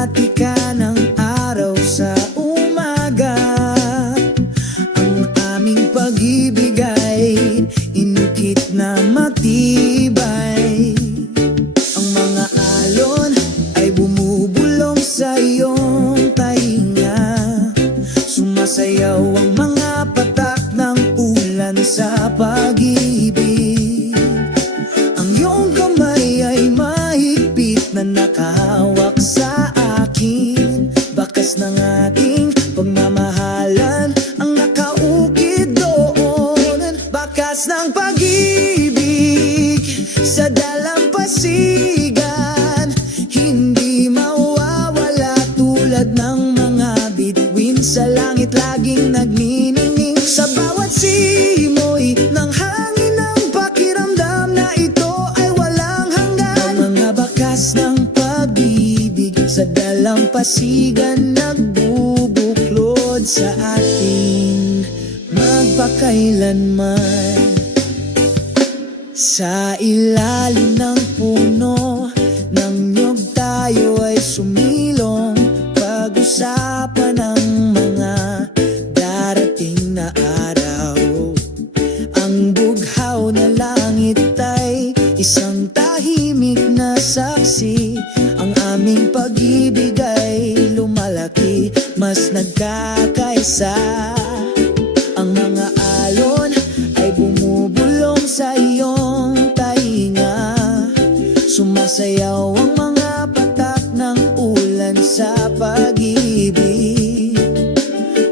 bumati ka ng araw sa umaga. Ang aming pag-ibig ay inukit na matibay. Ang mga alon ay bumubulong sa iyong tainga. Sumasayaw ang mga patak ng ulan sa pag-ibig. Ang iyong kamay ay mahigpit na nakahawak sa akin. Bakas ng ating pagmamahalan ang nakaukit doon. Bakas ng pag-ibig sa dalampasigan, hindi mawawala tulad ng mga bituin sa langit laging nagniningning. Sa bawat simoy ng hangin ng pakiramdam na ito ay walang hanggan. Ang mga bakas ng pag-ibig sa dalampasigan nagbubuklod sa ating magpakailanman. Sa ilalim ng puno ng nyog tayo ay sumilong, pag-usapan ang mga darating na araw. Ang bughaw na langit ay isang tahimik na saksi. Ang aming pag-ibig ay lumalaki, mas nagkakaisa. Ang mga alon ay bumubulong sa iyong tainga. Sumasayaw ang mga patak ng ulan sa pag-ibig.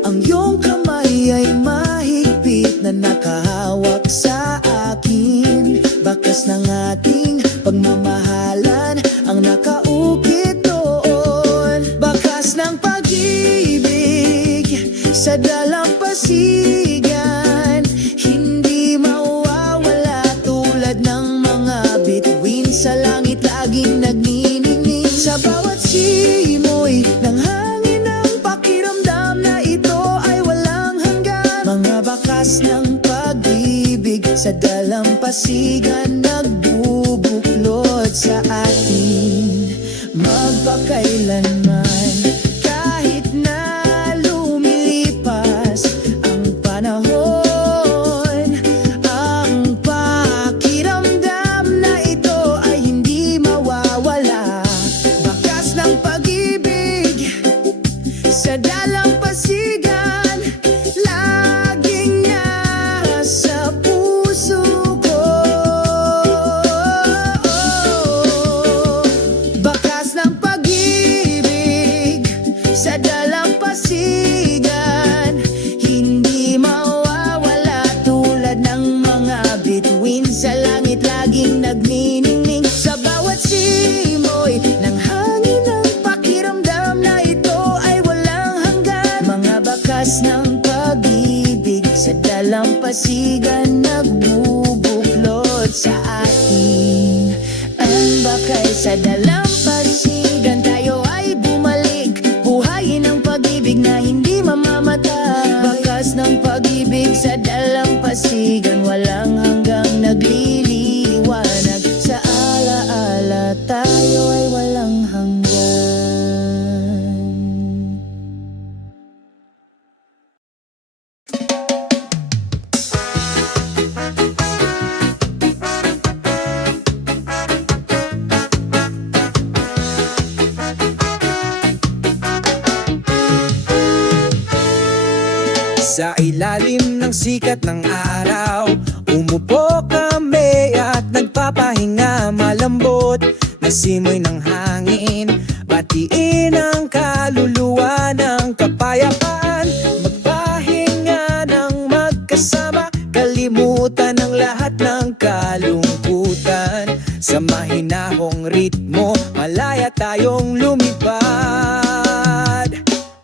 Ang iyong kamay ay mahigpit na nakahawak sa akin. Bakas ng ating pagmamahalan ang nakaukit doon. Bakas ng pag-ibig sa dalampasigan, hindi mawawala tulad ng mga bituin sa langit laging nagniningning. Sa bawat simoy ng hangin ng pakiramdam na ito ay walang hanggan. Mga bakas ng pag-ibig sa dalampasigan nagbubuklod sa atin magpakailanman. Kahit na lumilipas ang panahon, ang pakiramdam na ito ay hindi mawawala. Bakas ng pag-ibig sa dalampasigan laging nasa puso ko. Bakas ng pag-ibig sa dalampasigan, hindi mawawala tulad ng mga bituin sa langit laging nagniningning. Sa bawat simoy ng hangin ng pakiramdam na ito ay walang hanggan. Mga bakas ng pag-ibig sa dalampasigan nagbubuklod sa atin. Ang bakay sa dalampasigan, tayo ay bumalik. Buhayin ang pag-ibig na hindi mamamatay. Bakas ng pag-ibig sa dalampasigan, walang hanggang nagliliwanag. Sa alaala tayo ay walang hanggan. Sa ilalim ng sikat ng araw, umupo kami at nagpapahinga. Malambot na simoy ng hangin, batiin ang kaluluwa ng kapayapaan. Magpahinga ng magkasama, kalimutan ang lahat ng kalungkutan. Sa mahinahong ritmo, malaya tayong lumipad.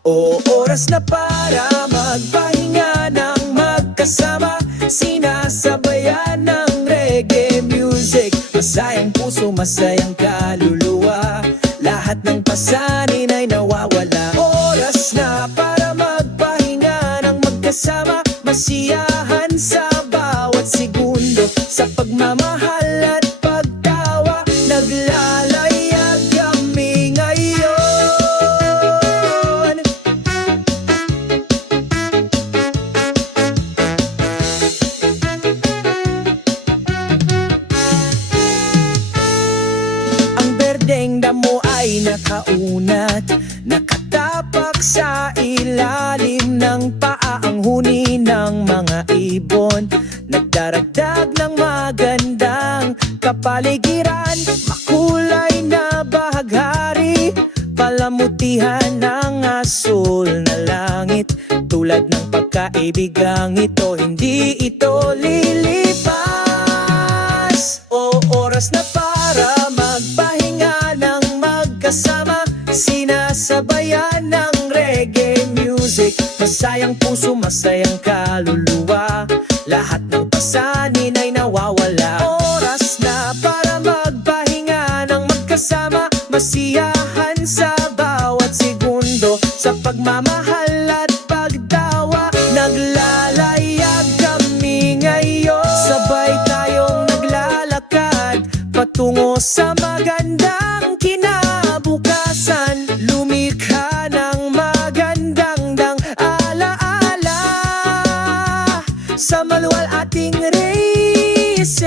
O oras na para magpahinga ng magkasama, sinasabayan ng reggae music. Masayang puso, masayang kaluluwa, lahat ng pasanin ay nawawala. Oras na para magpahinga ng magkasama, masiyahan sa bawat segundo. Sa pagmamahal at pagtawa, naglalayag kami ngayon. unat. Nakatapak sa ilalim ng paa ang huni ng mga ibon. Nagdaragdag ng magandang kapaligiran, makulay na bahaghari, palamutihan ng asul na langit. Tulad ng pagkaibigang ito, hindi ito lilipas. O oras na para magpahinga ng magkasama, sinasabayan ng reggae music. Masayang puso, masayang kaluluwa, lahat ng pasanin ay nawawala. Oras na para magpahinga ng magkasama, masiyahan sa bawat segundo, sa pagmamahal at pagtawa. Naglalayag kami ngayon, sabay tayong naglalakad patungo sa magandang kinabukasan. Lumikha ng magandang alaala sa maluwal ating races.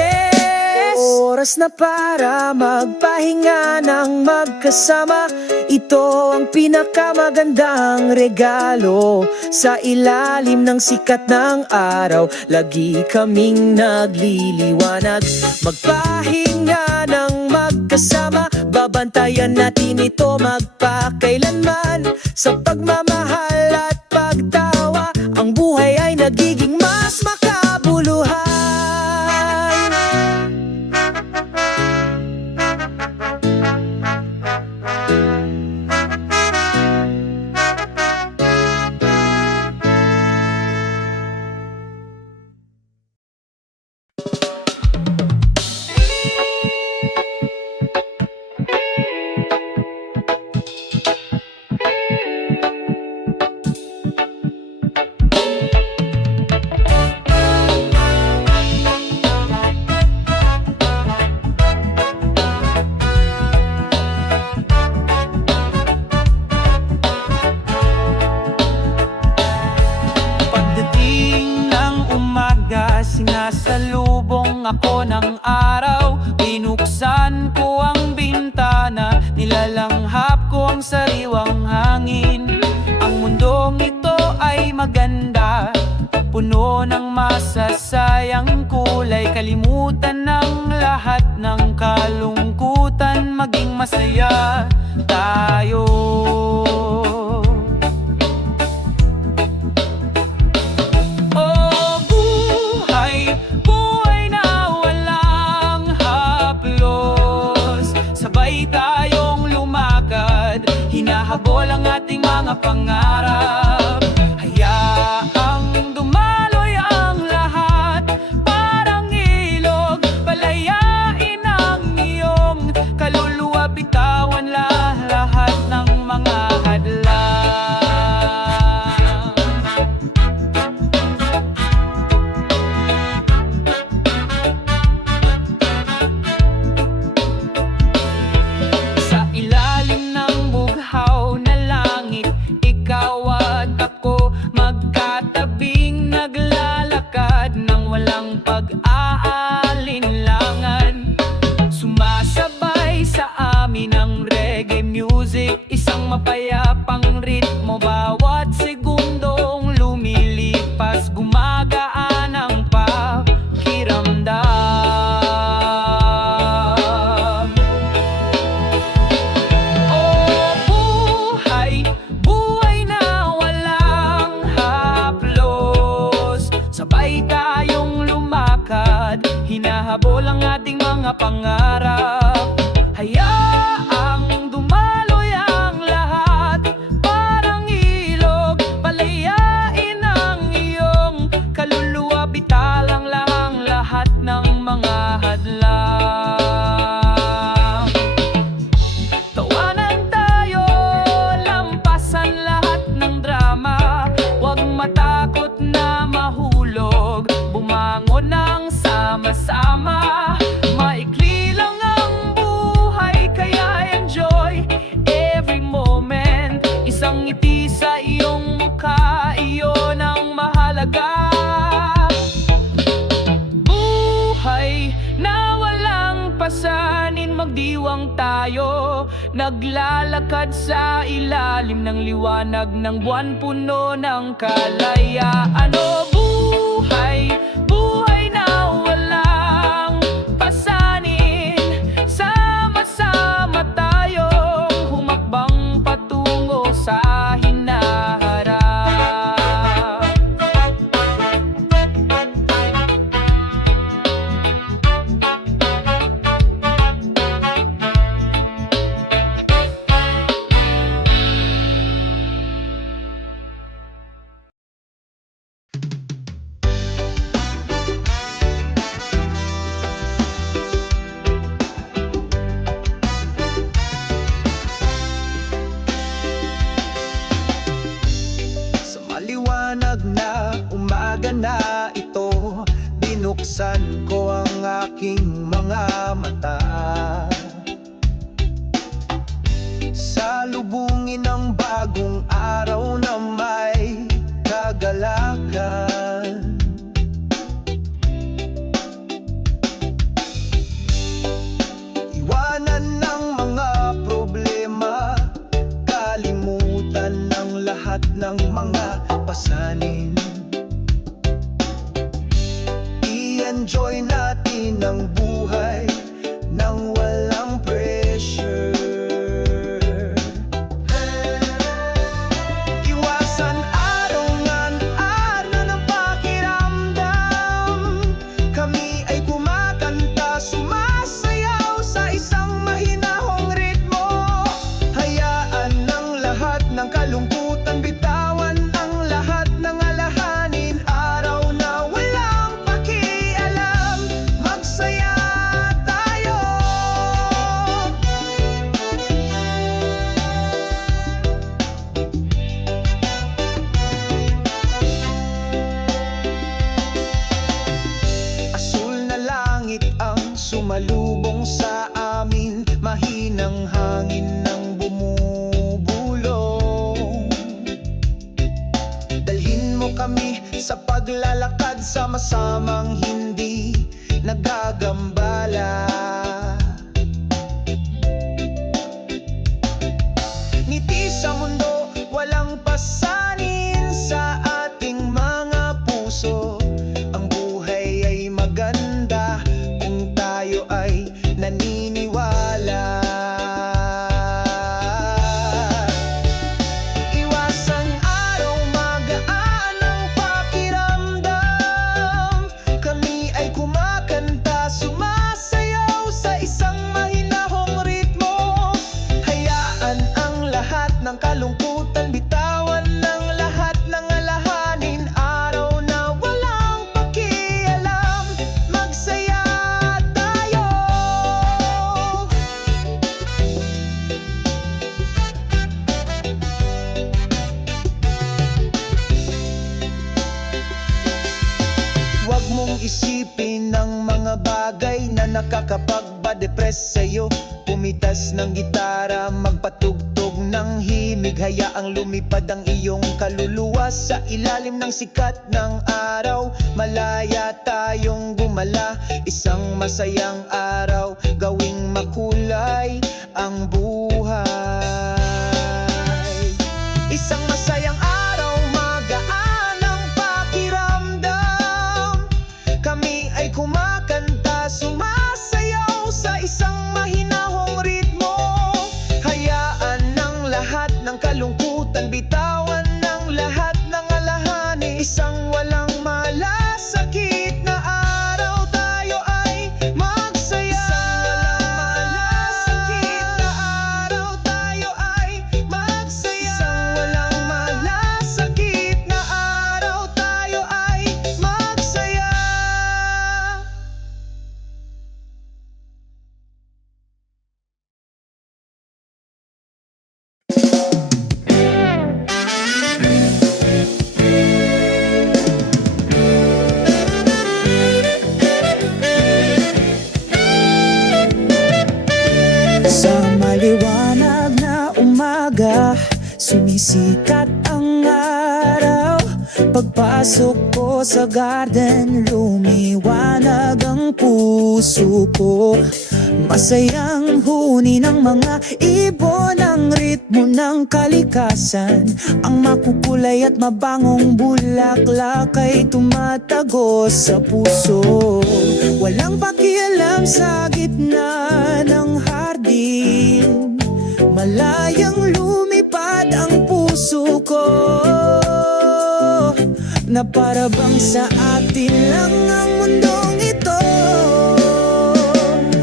Oras na para magpahinga ng magkasama, ito ang pinakamagandang regalo. Sa ilalim ng sikat ng araw, lagi kaming nagliliwanag. Magpahinga ng magkasama, babantayan natin ito magpakailanman. Sa pagmamahal at pagtawa, ang buhay ay nagiging mas makabuluhan. Sinasalubong ako ng araw, binuksan ko ang bintana, nilalanghap ko ang sariwang hangin. Ang mundong ito ay maganda, puno ng masasayang kulay. Kalimutan ng lahat ng kalungkutan, maging masaya tayo. Hinahabol ang ating mga pangarap, hayaang dumaloy ang lahat. Parang ilog, palayain ang iyong kaluluwa, bitawan lahat ng mga hadlang. Sa ilalim ng na langit, ikaw at ako magkatabing naglalakad ng walang pag-aalinlangan. Sumasabay sa amin ang reggae music, isang mapayapang ritmo. Bawat segundong lumilipas, gumagaan ang pakiramdam. Sabay tayong lumakad, hinahabol ang ating mga pangarap, hayaang dumaloy ang lahat. Parang ilog, palayain ang iyong kaluluwa, bitalang lang lahat ng mga hadlang. Tawanan tayo, lampasan lahat ng drama, huwag matakot na mahulog, bumangon ng sama-sama. Maikli lang Naglalakad sa ilalim ng liwanag ng buwan, puno ng kalayaan. O buhay, buhay na walang pasanin. Sama-sama tayong humakbang patungo sa hinaharap. Sa maliwanag na umaga na ito, binuksan ko ang aking mga mata. Salubungin ang bagong araw na may kagalakan. Iwanan ng mga problema, kalimutan ng lahat ng mga pasanin. I-enjoy natin ang buhay nang walang pressure. Iwasan arongan-aron ng pakiramdam. Kami ay kumakanta, sumasayaw sa isang mahinahong ritmo. Hayaan ng lahat ng kalungkutan, bitawan ang lahat ng alahanin. Araw na walang pakialam, magsaya tayo. Asul na langit ang sumalubong sa amin, mahinang hangin ng bumubulong. Dalhin mo kami sa paglalakad, sama-samang hindi nagagambala. Ngiti sa mundo, walang pasanin sa ating mga puso. Ang buhay ay maganda kung tayo ay naniniwala. Iwasan araw, magaan ang pakiramdam. Kami ay kumakanta, sumasayaw sa isang mahinahong ritmo. Hayaan ang lahat ng kalungkutan, bitawan ng lahat ng alahanin. Araw na walang pakialam, magsaya tayo. Huwag mong isipin ang mga bagay na nakakapagpa-depress sa'yo. Pumitas ng gitara, magpatugtog ng himig. Hayaang lumipad ang iyong kaluluwa sa ilalim ng sikat ng araw. Malaya tayong gumala, isang masayang araw, gawing makulay ang buhay. Isang masayang araw, magaan ang pakiramdam. Kami ay kumakanta, sumasayaw sa isang mahinahong ritmo. Hayaan ng lahat ng kalungkutan, bitawan ng lahat ng alahanin. Isang walang malasakit na araw, tayo ay magsaya. Isang walang malasakit na araw, tayo ay magsaya. Isang walang malasakit na araw, tayo ay magsaya. Sa maliwanag na umaga, sumisikat ang araw. Pagpasok ko sa garden, lumiwanag ang puso ko. Masayang huni ng mga ibon, ang ritmo ng kalikasan. Ang makukulay at mabangong bulaklak ay tumatago sa puso. Walang pakialam sa gitna ng hardin, malayang lumipad ang puso ko, na para bang sa atin lang ang mundong ito.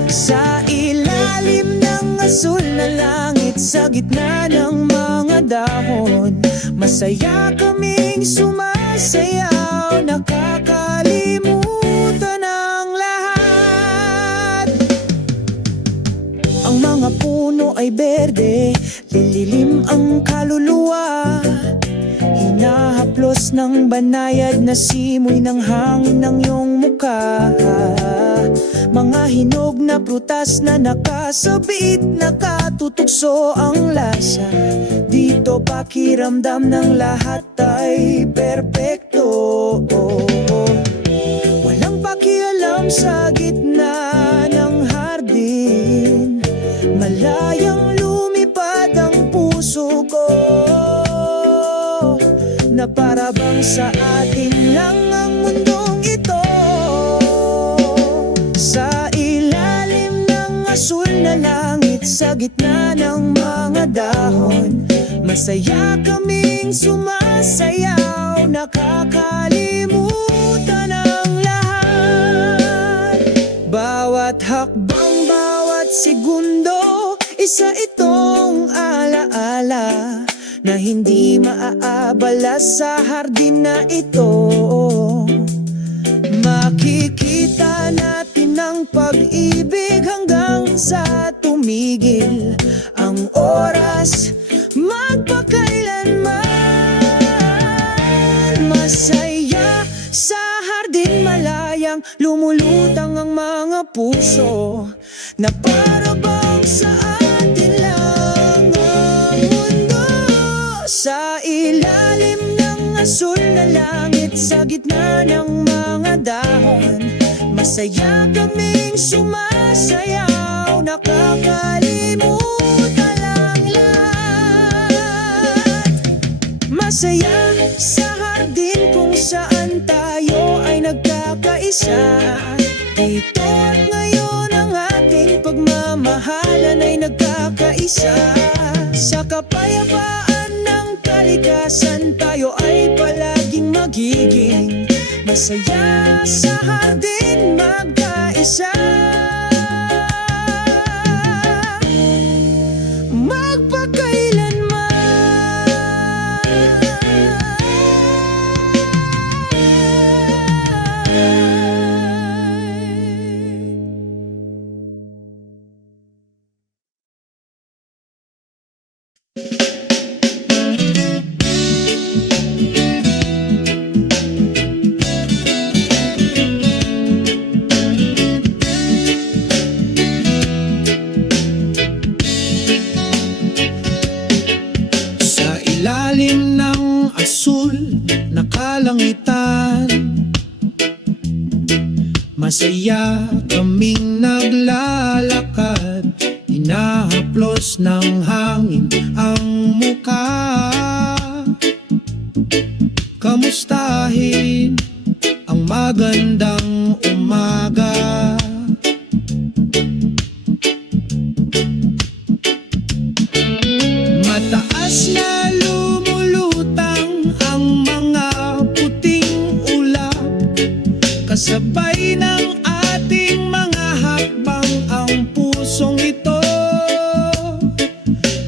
Sa ilalim ng asul na langit, sa gitna ng mga dahon, masaya kaming sumasayaw, nakakalimutan ang lahat. Ang mga puno ay berde, lililim ang kaluluwa, hinahaplos ng banayad na simoy ng hangin ng iyong mukha. Mga hinog na prutas na nakasabit, nakatutugso ang lasa. Dito pakiramdam ng lahat ay perpekto. Walang pakialam sa gitna ng hardin, malayang lumipad ang puso ko, na para bang sa atin lang ang mundong ito. Sa ilalim ng asul na langit, sa gitna ng mga dahon, masaya kaming sumasayaw, nakakalimutan ang lahat. Bawat hakbang, bawat segundo, isa itong alaala na hindi maaabala sa hardin na ito. Makikita natin ang pag-ibig hanggang sa tumigil ang oras, magpakailanman. Masaya sa hardin, malayang lumulutang ang mga puso, na para bang sa atin lang ang mundo. Sa ilalim ng asul na langit, sa gitna ng mga dahon, masaya kaming sumasayaw, nakakalimutan ang lahat. Masaya sa hardin kung saan tayo ay nagkakaisa. Dito at ngayon ang ating pagmamahalan ay nagkakaisa. Sa kapayapaan ng kalikasan, tayo ay palaging magiging masaya. Sa hardin magkaisa, magpakailanman. Sa ilalim ng asul na kalangitan, masaya kaming naglalakad, hinahaplos ng hangin ang mukha. Kamustahin ang magandang umaga. Mataas na lumulutang ang mga puting ulap, kasabay ng ating mga hakbang. Ang pusong ito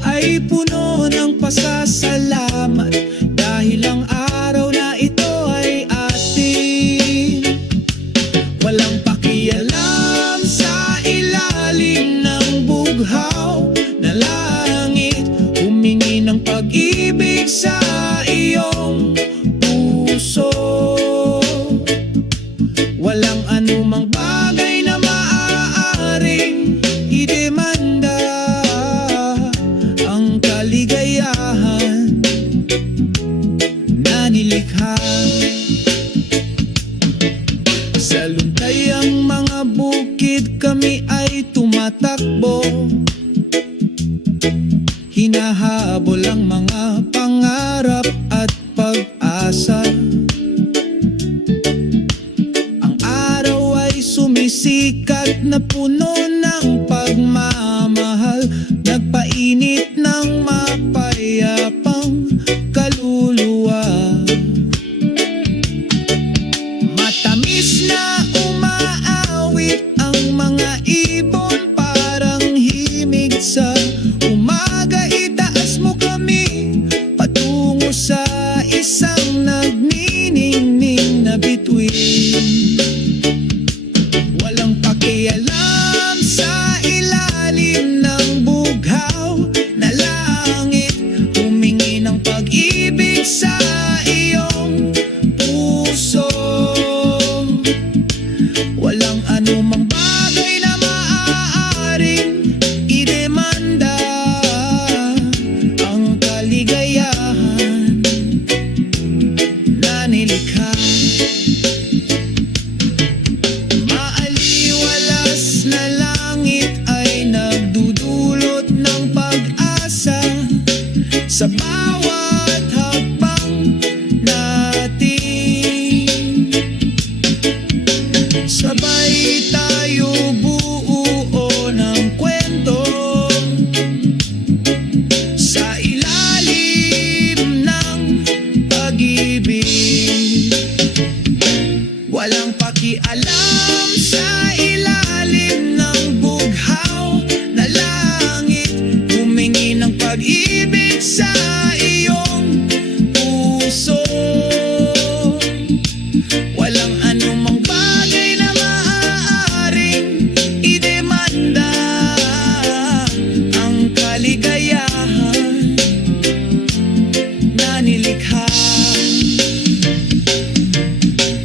ay puno ng pasasalamat, dahil ang araw na ito ay atin. Walang pakialam sa ilalim ng bughaw na langit, humingi ng pag-ibig sa iyong puso. Walang anumang bagay na maaaring idemanda ang kaligayahan na nilikha. pang kaluluwa. Matamis na umaawit ang mga ibon, parang himig sa umaga. Itaas mo kami patungo sa isang nagniningning na bituin. Walang pakialam sa ilalim ng bughaw na langit, humingi ng pag-ibig sa iyong puso. Walang anumang bagay na maaaring idemanda ang kaligayahan na nilikha. Maaliwalas na langit ay nagdudulot ng pag-asa sa bawat hakbang natin. Sabay tayo buo ng kwento sa ilalim ng pag-ibig. Walang pakialam sa ilalim ng bughaw na langit, humingi ng pag-ibig sa iyong puso. Walang anumang bagay na maaaring idemanda ang kaligayahan na nilikha.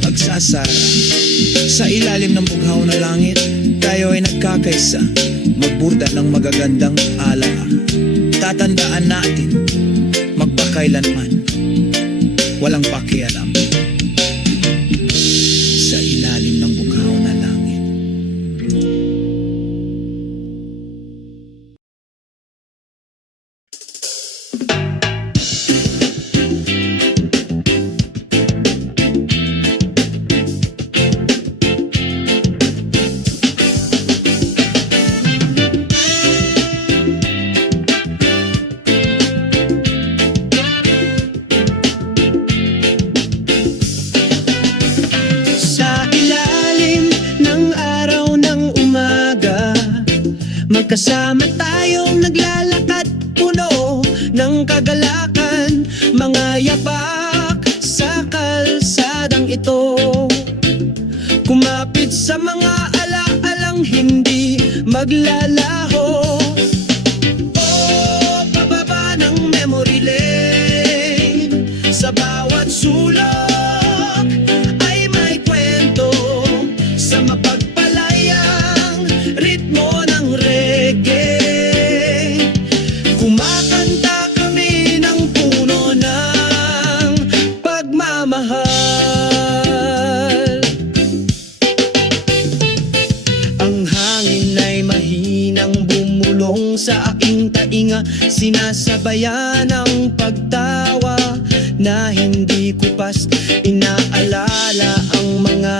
Pagsasara sa ilalim ng bughaw na langit, tayo ay nagkakaisa, magburda ng magagandang alaala. Tatandaan natin, magpakailanman, walang pakialam sa ilalim ng bughaw na langit. Sa ilalim ng araw ng umaga, magkasama tayong naglalakad, puno ng kagalakan, mga yapak sa kalsadang ito. Kumapit sa mga alaalang hindi maglalaho. Oh, pababa ng memory lane, sa bawat sulok ay may kwento, sa mapagpalayang ritmo ng reggae. Kumakanta kami ng puno ng pagmamahal. Ang hangin ay mahinang bumulong sa aking tainga, sinasabayan ang pagtawa na hindi kupas. Inaalala ang mga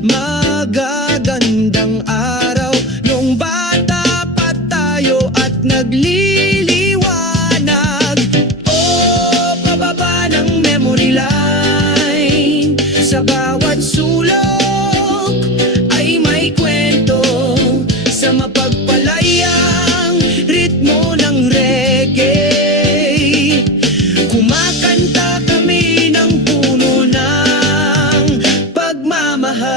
magagandang araw nung bata pa tayo at nagliliwanag. Oh, pababa ng memory line, sa bawat sulok ay may kwento, sa mapagpalayang ritmo ng reggae. Kumakanta kami ng puno ng pagmamahal.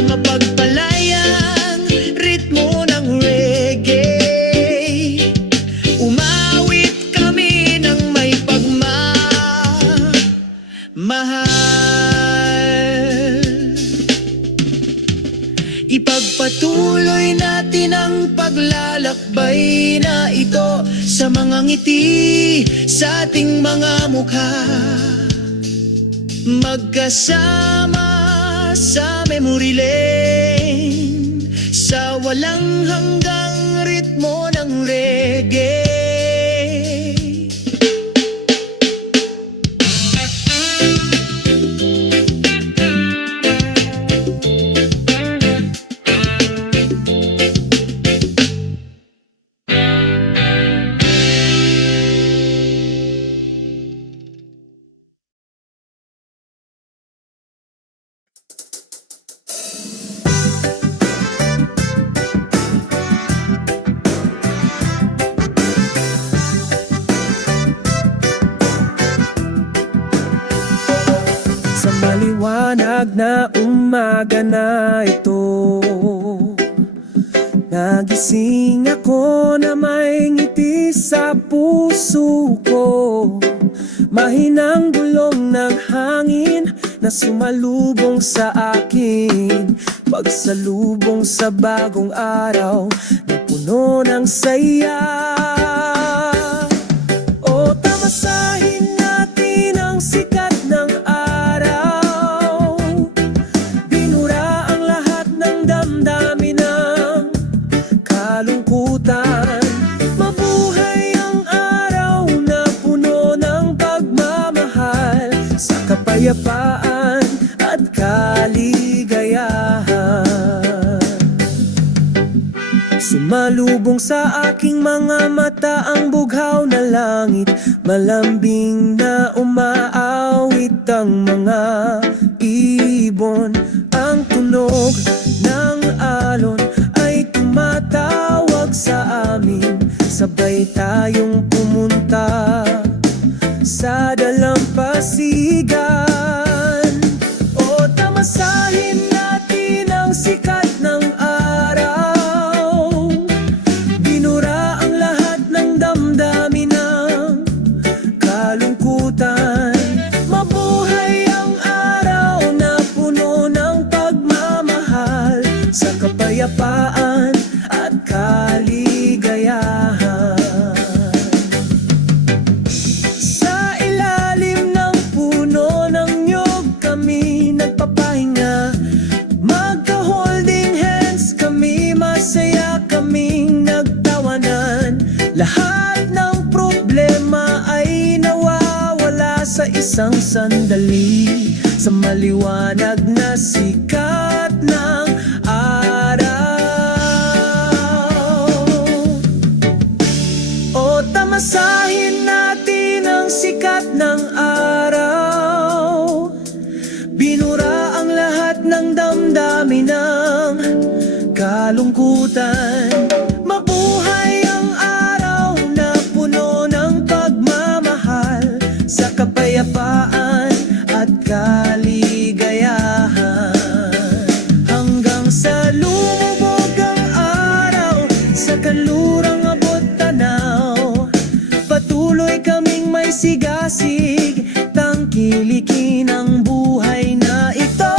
na mapagpalayang ritmo ng reggae. Umawit kami ng may pagmamahal. Ipagpatuloy natin ang paglalakbay na ito sa mga ngiti sa ating mga mukha. Magkasama sa memory lane, sa walang hanggang ritmo ng reggae. Sa maliwanag na umaga na ito, nagising ako na may ngiti sa puso ko. Mahinang bulong ng hangin na sumalubong sa akin, pagsalubong sa bagong araw na puno ng saya. O tamasahin natin ang sikat ng araw, binura ang lahat ng damdamin ng kalungkutan. Mabuhay ang araw na puno ng pagmamahal, sa kapayapaan at kaligayahan. Sumalubong sa aking mga mata ang bughaw na langit, malambing na umaawit ang mga ibon. Ang tunog ng alon ay tumatawag sa amin, sabay tayong pumunta sa dalampasigan. O tamasahin natin ang sikat ng araw, binura ang lahat ng damdamin ng kalungkutan. Mabuhay ang araw na puno ng pagmamahal, sa kapayapaan at kaligayahan. Sa ilalim ng puno ng niyog kami nagpapahinga, magka-holding hands kami, masaya kaming nagtawanan. Lahat ng problema ay nawawala sa isang sandali, sa maliwanag na sikat ng araw. O tamasahin natin ang sikat ng araw, binura ang lahat ng damdamin ng kalungkutan. Mabuhay ang araw na puno ng pagmamahal, sa kapayapaan at kaligayahan. Hanggang sa lumubog ang araw, sa kanlurang abot tanaw, patuloy kaming may sigasig, tangkilikin ang buhay na ito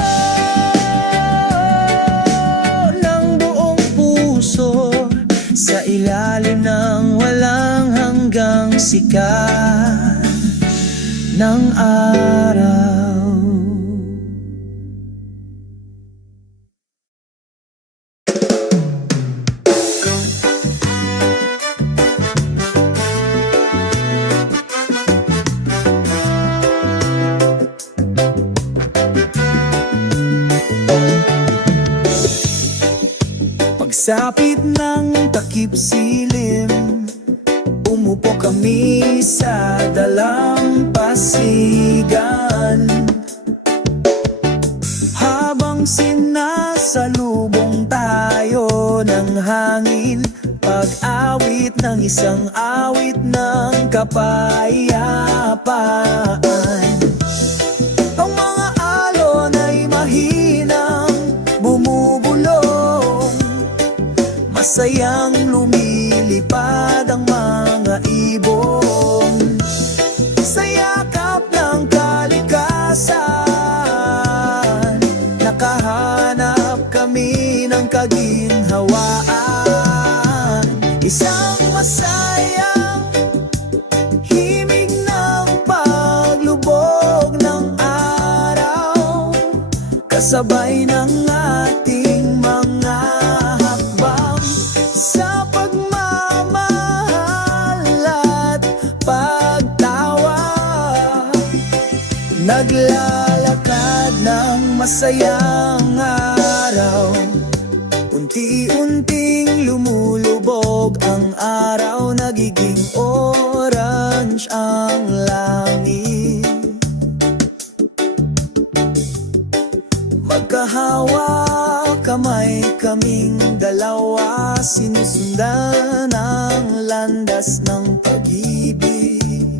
ng buong puso, sa ilalim ng walang hanggang sikat ng araw. Pagsapit ng takip silim, umupo kami sa dalampasigan. Habang sinasalubong tayo ng hangin, pag-awit ng isang awit ng kapayapaan. Ang mga alon ay mahinang bumubuhay, Isang masayang himig ng paglubog ng araw, kasabay ng ating mga hakbang sa pagmamahal at pagtawa. Naglalakad ng masayang araw, unti-unting lumulubog ang araw, nagiging orange ang langit. Magkahawak kamay kaming dalawa, sinusundan ang landas ng pag-ibig.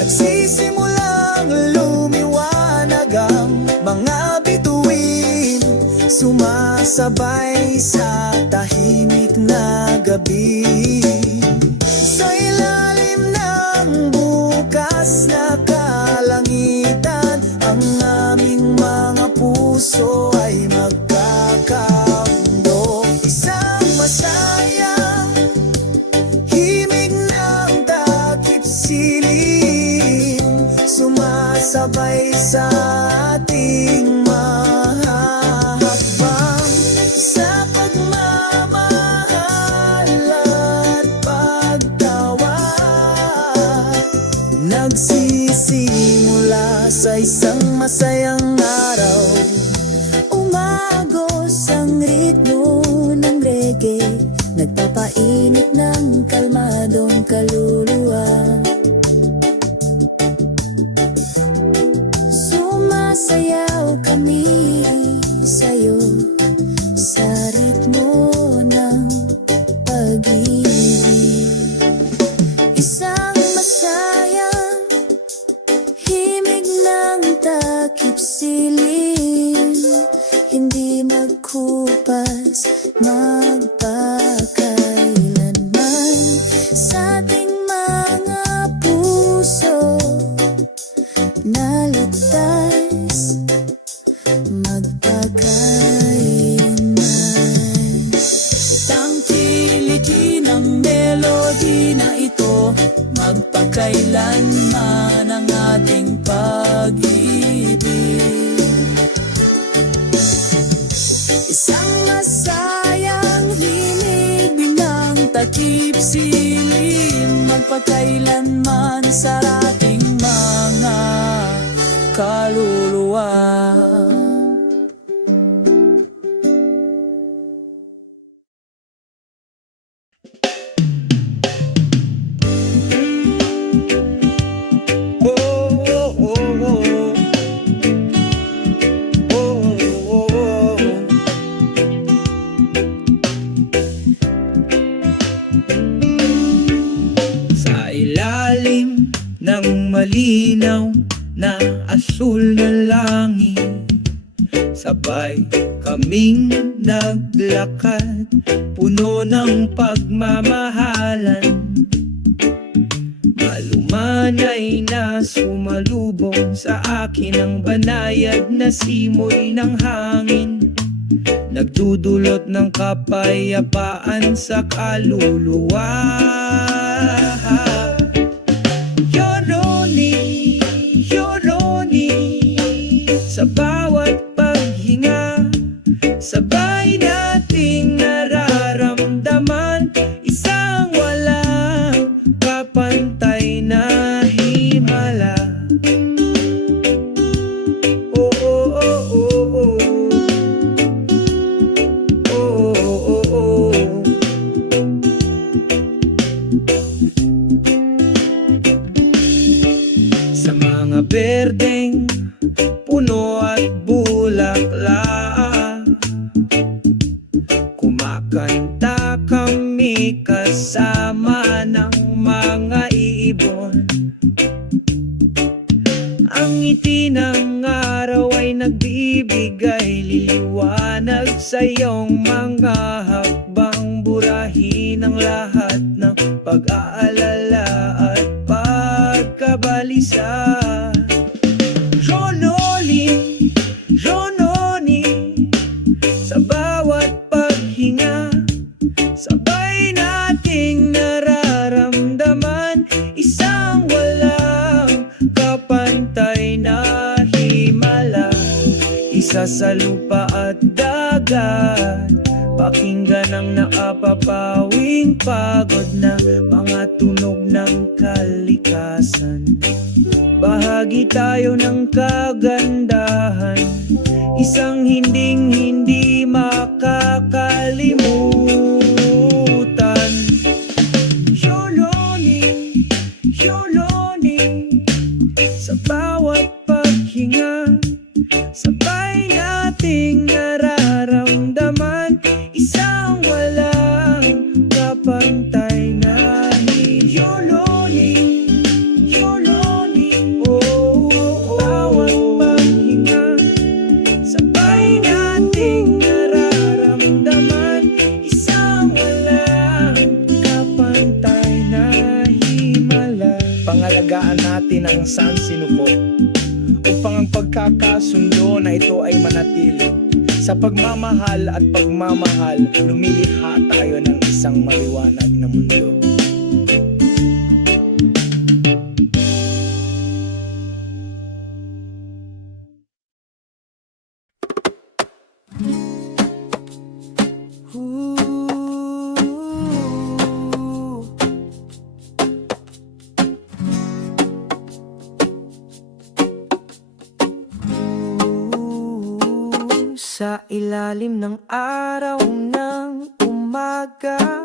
Nagsisimulang lumiwanag ang mga bituin, sumasabay sa tahimik na gabi. Sa ilalim ng bukas na kalangitan, ang aming mga puso ay magkakabundok. Isang masayang himig ng takip silim, sumasabay sa ating mahahakbang sa pagmamahal at pagtawa. Nagsisimula sa isang masayang araw, umagos ang ritmo ng reggae, nagpapainit ng kalmadong kaluluwa. Sumasayaw kami sa'yo sa ritmo ng pag-ibig. Isang masayang himig ng takip silim, hindi magkupas, magpakailanman sa ating mga puso na ligtas, magpakailanman. Tangkilikin ang melody na ito, magpakailanman ang ating pag-ibig. Isang masayang himig ng takip silim, magpakailanman sa ating mga kaluluwa. Sa ilalim ng malinaw na asul na langit, sabay kaming naglakad, puno ng pagmamahalan. Malumanay na sumalubong sa akin ang banayad na simoy ng hangin, nagdudulot ng kapayapaan sa kaluluwa. Yoroni, Yoroni, sa bawat paghinga, sabay nating nararamdaman isang walang kapantay na himala. Oh, oh, oh, oh, oh. Oh, oh, oh. Sa mga berdeng puno at bulaklak, kumakanta kami kasama ng mga ibon. Ang ngiti ng araw ay nagbibigay liliwanag sa iyong mga hakbang, burahin ang lahat ng pag-aalala at pagkabalisa. Ronoli, Rononi, sa bawat paghinga, isa sa lupa at dagat. Pakinggan ang nakapapawing pagod na mga tunog ng kalikasan. Bahagi tayo ng kagandahan, isang hindi makakalimutan. Yoloning, yoloning, sa bawat paghinga, sabay nating nararamdaman isang walang kapantay na yoloning, yoloning, bawat paghinga, sabay nating nararamdaman isang walang kapantay na himala. Pangalagaan natin ang sansinuko upang ang pagkakasundo na ito ay manatili. Sa pagmamahal at pagmamahal, lumilikha tayo ng isang maliwanag na mundo. Sa ilalim ng araw ng umaga,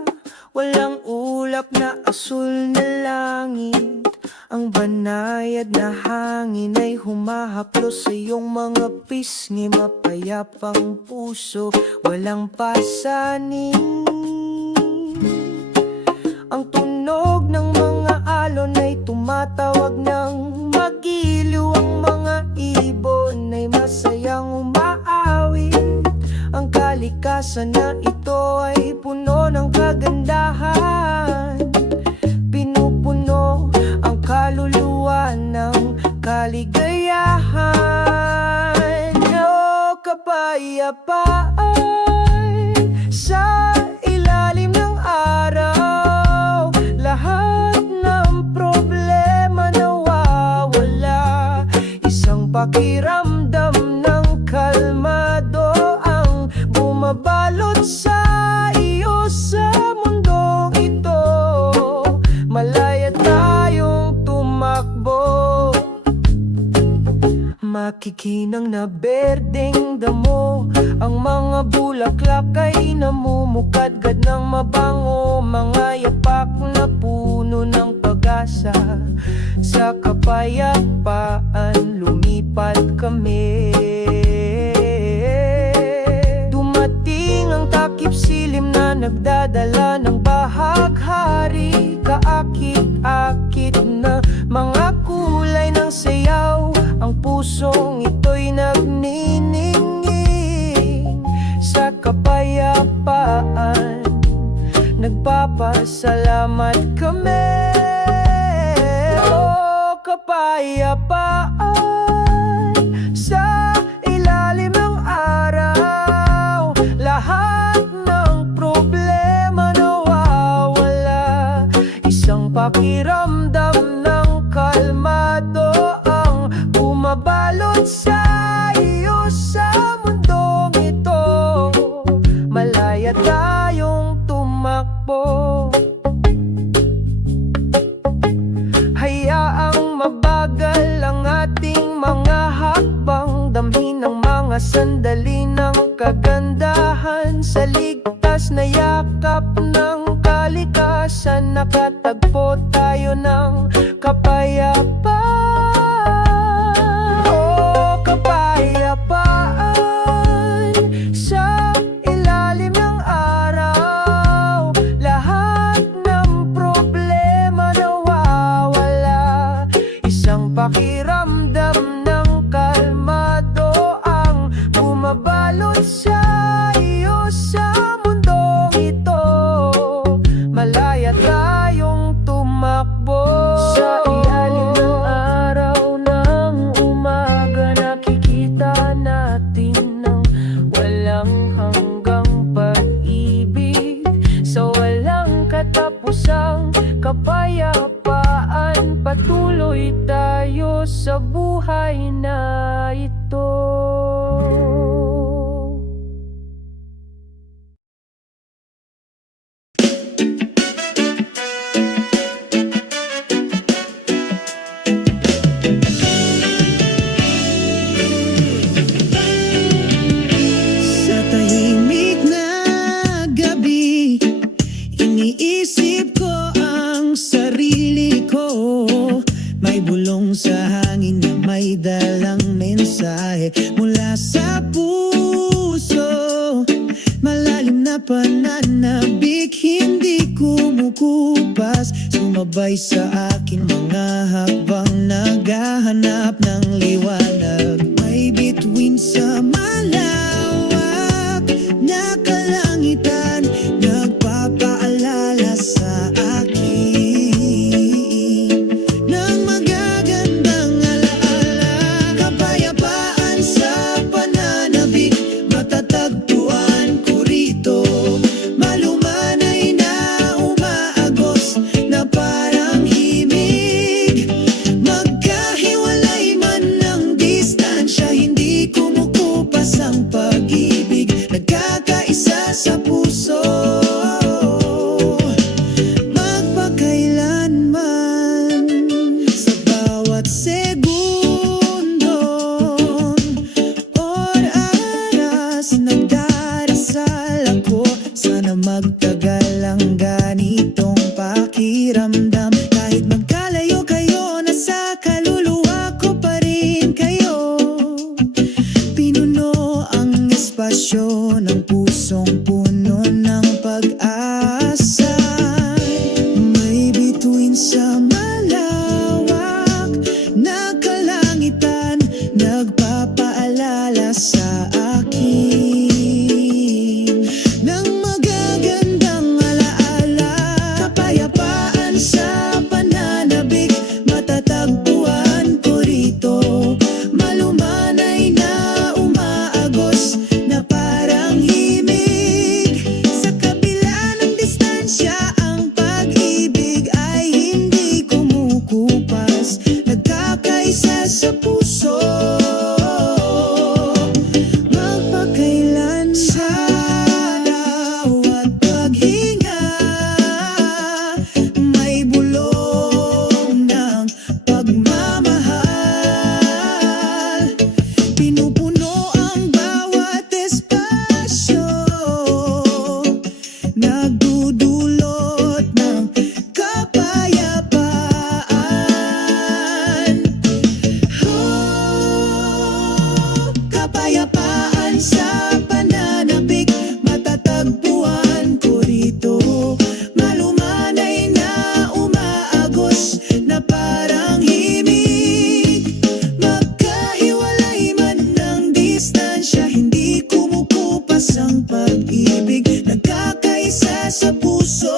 walang ulap na asul na langit. Ang banayad na hangin ay humahaplos sa iyong mga pisngi. Mapayapang puso, walang pasanin. Ang tunog ng mga alon ay tumatawag ng magiliw. Ang mga ibon ay masayang umaawit. Ang kalikasan na ito ay puno ng kagandahan. Pinupuno ang kaluluwa ng kaligayahan. O kapayapaan sa ilalim ng araw, lahat ng problema nawawala. Isang pakiramdam ng kalmado ang bumabalot sa iyo sa mundong ito. Malaya tayong tumakbo, makikinang na berdeng damo. Ang mga bulaklak ay namumukadkad ng mabango. Mga yapak na puno ng pag-asa, sa kapayapaan lumipat kami. Dumating ang takip silim na nagdadala ng bahaghari. Kaakit-akit na mga kulay ng sayaw. Ang pusong ito'y nagniningning. Sa kapayapaan nagpapasalamat kami. O kapayapaan sa ilalim ng araw, lahat ng problema nawawala. Isang pakiramdam ng kalmado ang bumabalot sa iyo sa mundong ito. Malaya tayong tumakbo. Hayaang mabagal ang ating mga hakbang, damhin ang mga sandali ng kagandahan. Sa ligtas na yakap ng kalikasan, nakatagpo tayo ng kapayapaan. O kapayapaan sa ilalim ng araw, lahat ng problema nawawala. Isang pakiramdam ng kalmado ang bumabalot sa iyo sa mundong ito. Malaya tayong tumakbo. Sa ilalim ng araw ng umaga, nakikita natin ng walang hanggang pag-ibig. Sa walang katapusang kapayapaan, patuloy tayo sa buhay na ito. mensahe mula sa puso. Malalim na pananabik, hindi kumukupas. Sumabay sa akin mga hakbang, naghahanap ng liwanag. May bituin sa malawak na kalangitan, nagpapaalala sa akin ng magagandang alaala. Kapayapaan sa pananabik, matatagpuan ko rito. Malumanay na umaagos na parang himig. Magkahiwalay man ng distansya, hindi kumukupas ang pag-ibig. Nagkakaisa sa puso, magpakailanman. Sa bawat segundong oras, nagdarasal ako. Sana magtagal ang ganitong pakiramdam. Kahit magkalayo kayo, nasa kaluluwa ko pa rin kayo. Pinuno ang espasyo ng pusong puno ng pag-asa. May bituin sa malawak na kalangitan, nagpapaalala sa akin ng magagandang alaala. Kapayapaan sa pananabik, matatagpuan ko rito. Malumanay na umaagos na parang himig. Sa kabila ng distansya, ang pag-ibig ay hindi kumukupas. Nagkakaisa sa puso, magpakailan. Sa bawat paghinga, may bulong ng pagmamahal. Pinupuno ang bawat espasyo, nagdudulot ng kapayapaan. Kapayapaan sa pananabik, matatagpuan ko rito. Malumanay na umaagos na parang himig. Magkahiwalay man ng distansya, hindi kumukupas ang pag-ibig. Nagkakaisa sa puso,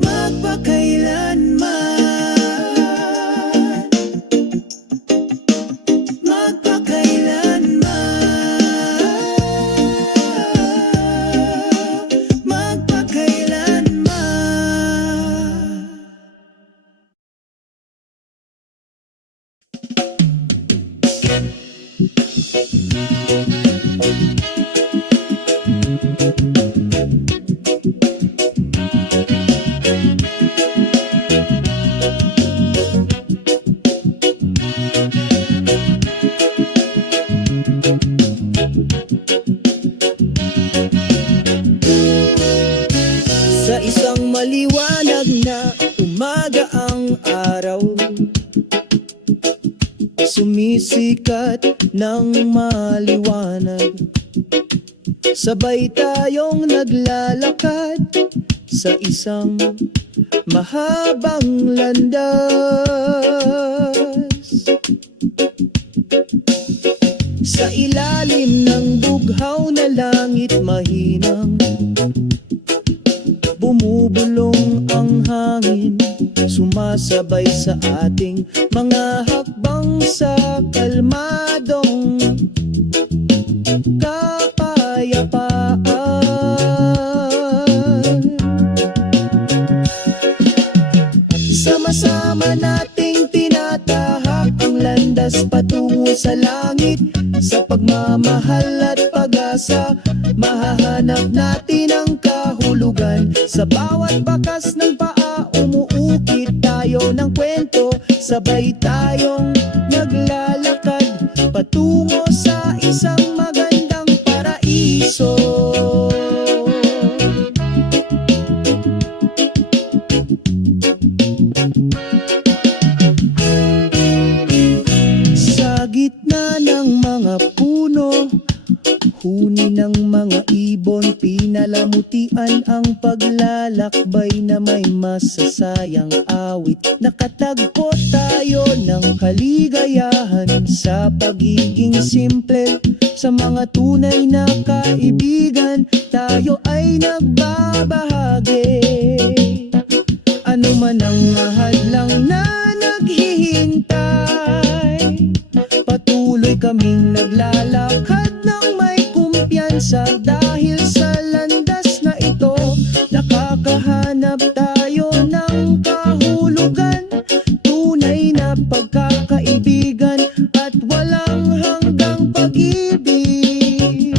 magpakailanman. Magpakailanman. Sa isang maliwanag na umaga, ang araw sumisikat ng maliwanag. Sabay tayong naglalakad sa isang mahabang landas. Sa ilalim ng bughaw na langit, mahinang bumubulong ang hangin, sumasabay sa ating mga hakbang sa kalmadong kapayapaan. Sama-sama nating tinatahak ang landas patungo sa langit. Sa pagmamahal at pag-asa, mahahanap natin ang kahulugan. Sa bawat bakas ng paa, umuukit tayo ng kwento. Sabay tayong naglalakad patungo sa isang magandang paraiso. gitna ng mga puno, huni ng mga ibon, pinalamutian ang paglalakbay na may masasayang awit. Nakatagpo tayo ng kaligayahan sa pagiging simple. Sa mga tunay na kaibigan, tayo ay nagbabahagi. Ano man ang hadlang na naghihintay, patuloy kaming naglalakad ng may kumpiyansa. Dahil sa landas na ito, nakakahanap tayo ng kahulugan, tunay na pagkakaibigan at walang hanggang pag-ibig.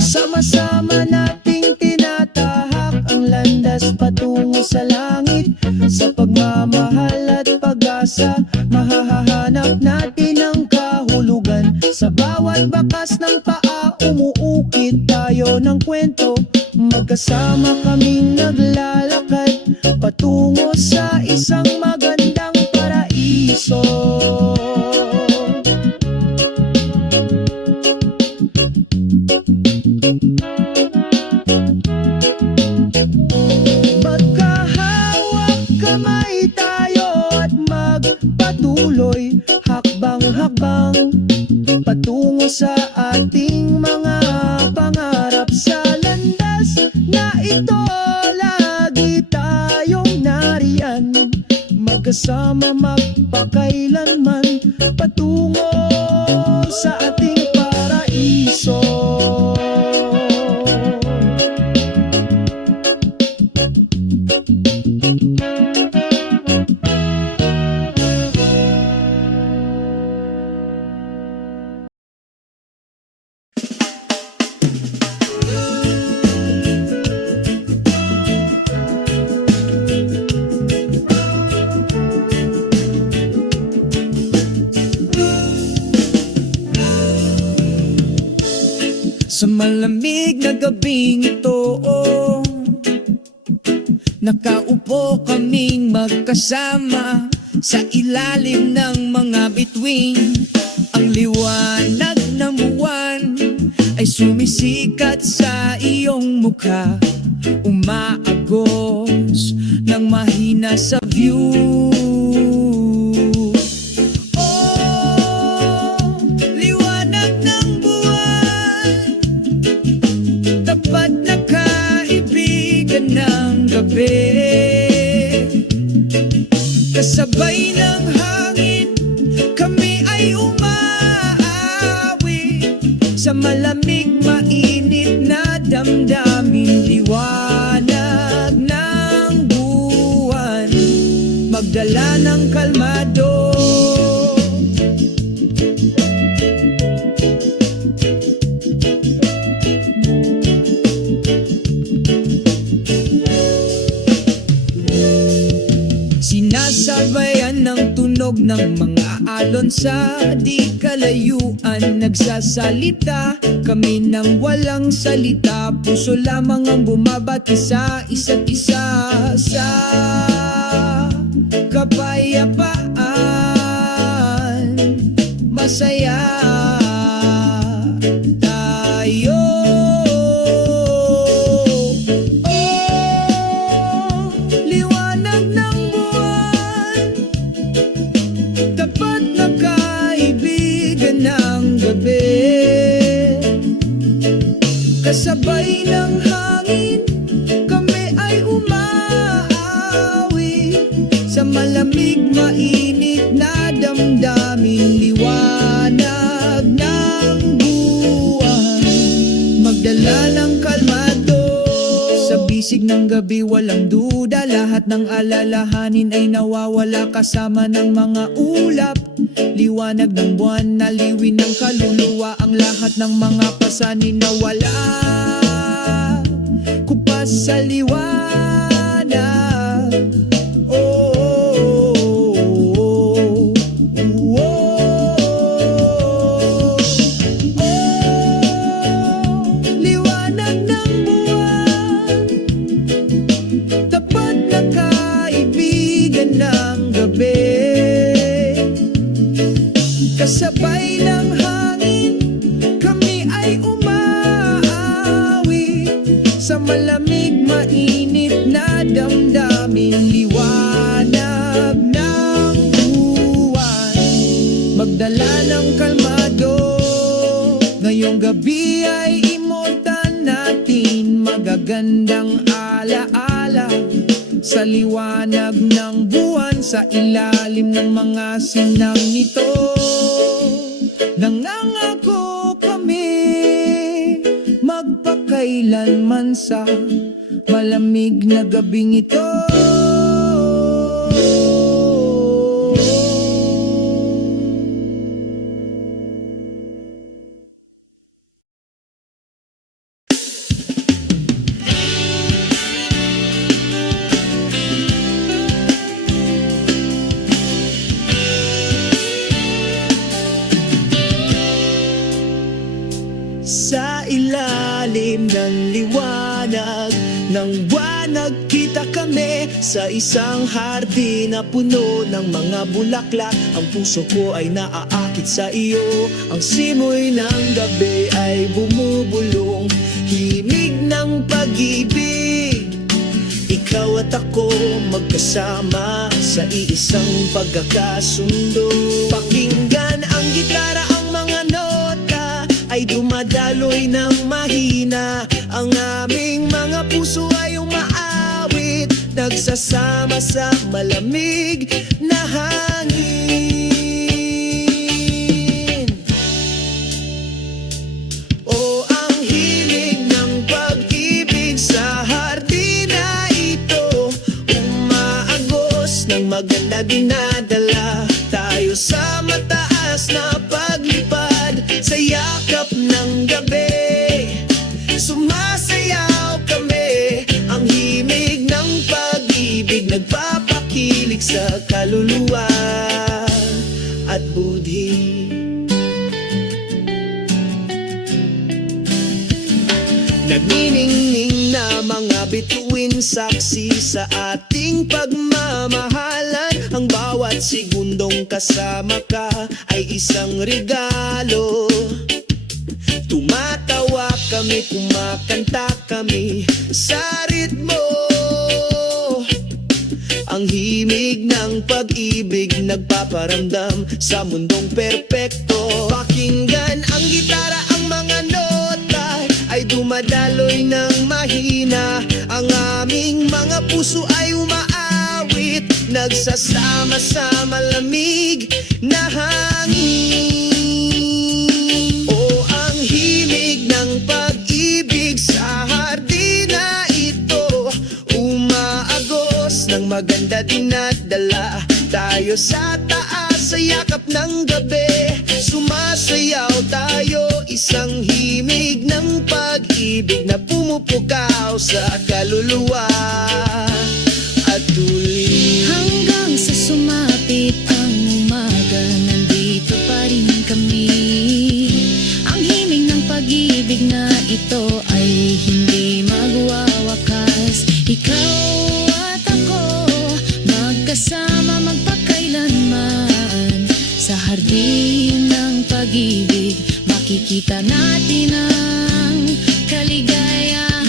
Sama-sama nating tinatahak ang landas patungo sa langit. Sa pagmamahal at pag-asa, mahahanap natin ang kahulugan. Sa bawat bakas ng paa, umuukit tayo ng kwento. Magkasama kaming naglalakad patungo sa isang magandang paraiso. Magkahawak kamay tayo at magpatuloy, hakbang-hakbang patungo sa ating mga pangarap. Sa landas na ito, lagi tayong nariyan, magkasama magpakailanman patungo sa ating paraiso. Sa malamig na gabing ito, nakaupo kaming magkasama sa ilalim ng mga bituin. Ang liwanag ng buwan ay sumisikat sa iyong mukha, umaagos ng mahina sa view. Kasabay ng hangin, kami ay umaawi sa malamig mainit na damdamin. Liwanag ng buwan, magdala ng kalmado. Sinasabayan ng tunog ng mga alon sa di kalayuan. Nagsasalita kami ng walang salita, puso lamang ang bumabati sa isa't isa. Sa kapayapaan, masaya tayo. Kasabay ng hangin, kami ay umaawi sa malamig mainit na damdamin. Liwanag ng buwan, magdala ng kalmado. Sa bisig ng gabi walang duda, lahat ng alalahanin ay nawawala kasama ng mga ulap. Liwanag ng buwan, naliwin ng kaluluwa, ang lahat ng mga pasanin na wala. Kupas sa liwanag, oh, oh, oh, oh. Liwanag ng buwan, tapat na kaibigan ng gabi. Kasabay ng hangin, kami ay umaawi sa malamig, mainit na damdamin. Liwanag ng buwan, magdala ng kalmado. Ngayong gabi ay immortal natin, magagandang alaala sa liwanag ng buwan, sa ilalim ng mga sinang nito. Nangangako kami magpakailanman sa malamig na gabing ito. Sa ilalim ng liwanag ng buwan, nagkita kami sa isang hardin na puno ng mga bulaklak. Ang puso ko ay naaakit sa iyo, ang simoy ng gabi ay bumubulong, himig ng pag-ibig. Ikaw at ako magkasama sa iisang pagkakasundo. Pakinggan ang gitara, ang mga nota ay dumadaloy ng mahina. Ang aming mga puso ay umaawit, nagsasama sa malamig na hangin. O ang himig ng pag-ibig sa hardina ito, umaagos ng maganda, dinadala tayo sa mataas na paglipad. Sa yakap ng gabi, sumasayaw kami. Ang himig ng pag-ibig nagpapakilig sa kaluluwa at budhi. Nagniningning na mga bituin, saksi sa ating pagmamahalan. Ang bawat segundong kasama ka ay isang regalo. Tumatawa kami, kumakanta kami sa ritmo. Ang himig ng pag-ibig nagpaparamdam sa mundong perpekto. Pakinggan ang gitara, ang mga nota ay dumadaloy ng mahina. Ang aming mga puso ay umaawit, nagsasama sa malamig na hangin. O ang himig ng pag-ibig sa hardina ito, umaagos ng maganda, dinadala tayo sa taas, sa yakap ng gabi. Sumasayaw tayo, isang himig ng pag-ibig na pumupukaw sa kaluluwa at tuli. Hanggang sa sumapit ang umaga, nandito pa rin kami. Ang himig ng pag-ibig na ito ay hindi magwawakas. Ikaw at ako, magkasama magpakailanman. Sa hardin ng pag-ibig, makikita natin ang kaligayahan.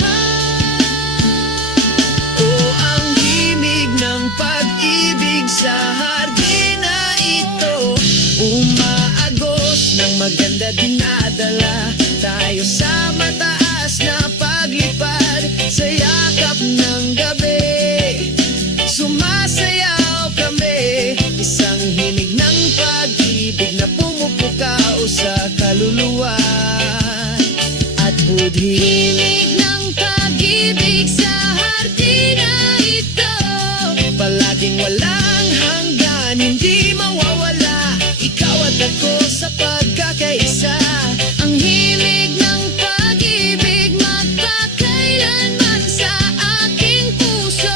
O ang himig ng pag-ibig sa hardina ito, umaagos ng maganda, dinadala tayo sa mataas na paglipad. Sa yakap ng gabi, sumasayaw kami, isang himig ng pag-ibig na pumupukaw sa kaluluwa at budhi. Himig ng pag-ibig sa hardina ito, Palaging walang hanggan, hindi mawawala. Ikaw at ako sa pagkakaisa. ang himig ng pag-ibig magpakailanman sa aking puso.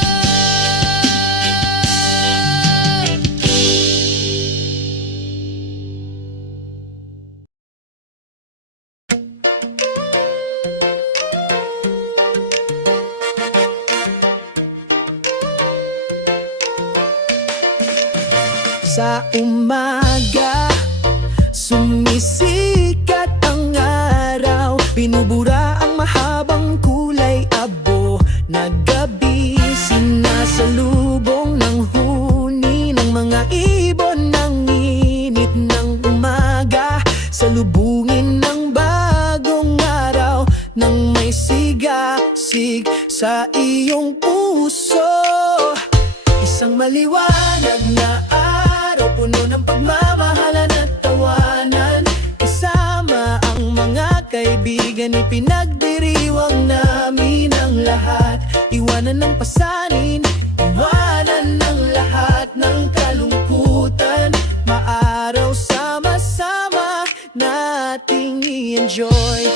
Sa umaga, Sumisikat ang araw, binubura ang mahabang kulay abo na gabi. Sinasalubong ng huni ng mga ibon ng init ng umaga. Salubungin ng bagong araw nang may sigasig sa iyong puso. Isang maliwanag na araw, puno ng pagmamahalan at tawanan. Kasama ang mga kaibigan, ipinagdiriwang namin ang lahat. Iwanan ng pasanin, iwanan ng lahat ng kalungkutan. Maaraw sama-sama nating i-enjoy.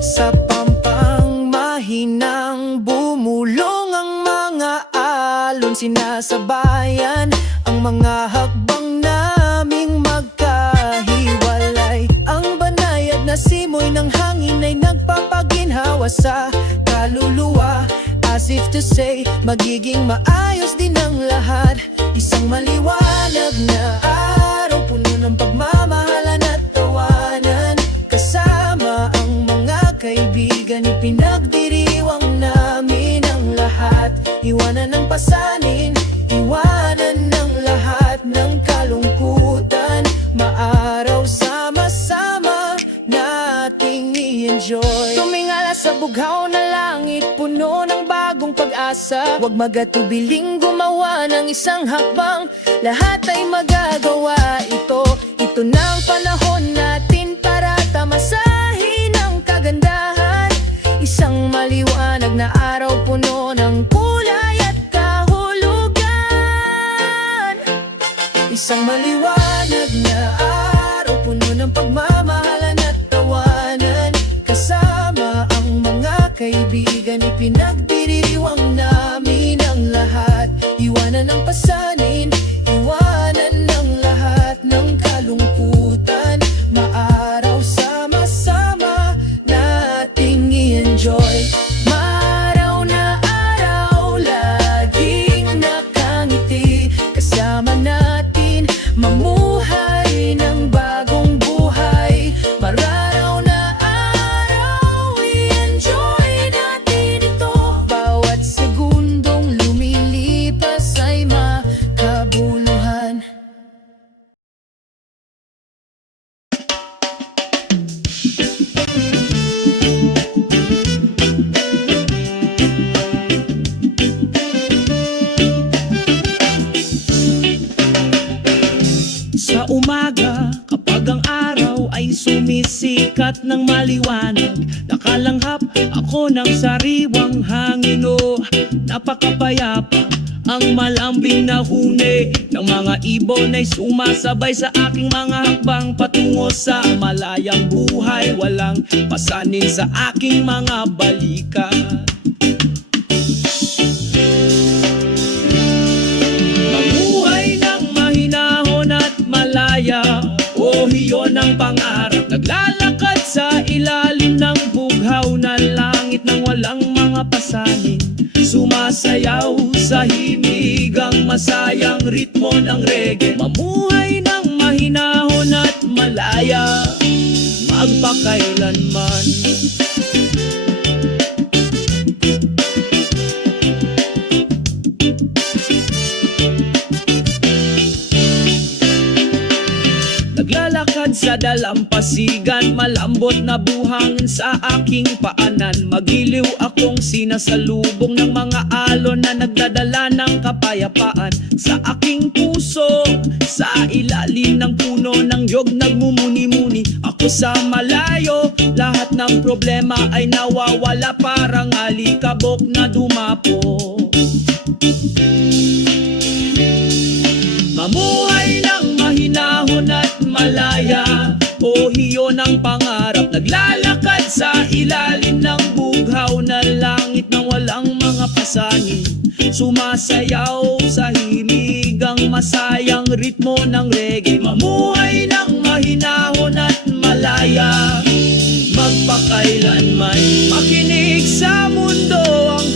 Sa pampang mahinang bumulong ang mga alon. Sinasabayan ang mga hakbang naming magkahiwalay. Ang banayad na simoy ng hangin ay nagpapaginhawa sa kaluluwa. As if to say, magiging maayos din ang lahat. Isang maliwanag na araw, puno ng pagmamahalan at tawanan. Kasama ang mga kaibigan, ipinagdiriwang namin ang lahat. Iwanan ng pasanin, iwanan ng lahat ng kalungkutan. Maaraw sama-sama nating i-enjoy. Tumingala sa bughaw na langit, puno ng bagong pag-asa. Huwag magatubiling gumawa ng isang hakbang, lahat ay magagawa ito. Ito na ang panahon natin para tamasahin ang kagandahan. Isang maliwanag na araw, puno ng kulay at kahulugan. Isang maliwanag na araw, puno ng pagmamahalan at tawanan. Kasama ang mga kaibigan, ipinagdiriwang namin ang lahat. Iwanan ng pasanin, iwanan ng lahat ng kalungkutan. Maaraw sama-sama nating i-enjoy. Maaraw na araw, laging nakangiti. Kasama natin mamuhay ng bagong buhay. Mararaw na araw, i-enjoy natin ito. Bawat segundong lumilipas ay makabuluhan. Sa umaga, kapag ang araw ay sumisikat ng maliwanag, nakalanghap ako ng sariwang hangin. Napakapayapa ang malambing na huni ng mga ibon ay sumasabay sa aking mga hakbang patungo sa malayang buhay. Walang pasanin sa aking mga balikat. Mamuhay ng mahinahon at malaya, iyon ang pangarap. Naglalakad sa ilalim ng bughaw na langit nang walang mga pasanin. Sumasayaw sa himigang masayang ritmo ng reggae. Mamuhay ng mahinahon at malaya, magpakailanman. Naglalakad sa dalampasigan, malambot na buhangin sa aking paanan. Magiliw akong sinasalubong ng mga alon na nagdadala ng kapayapaan. Sa aking puso, sa ilalim ng puno ng yog nagmumuni-muni. Ako sa malayo, lahat ng problema ay nawawala, parang alikabok na dumapo. Mamuhay ng mahinahon at malaya, iyon ang pangarap. Naglalakad sa ilalim ng bughaw na langit nang walang mga pasanin. Sumasayaw sa himigang masayang ritmo ng reggae. Mamuhay ng mahinahon at malaya, magpakailanman. Makinig sa mundo ang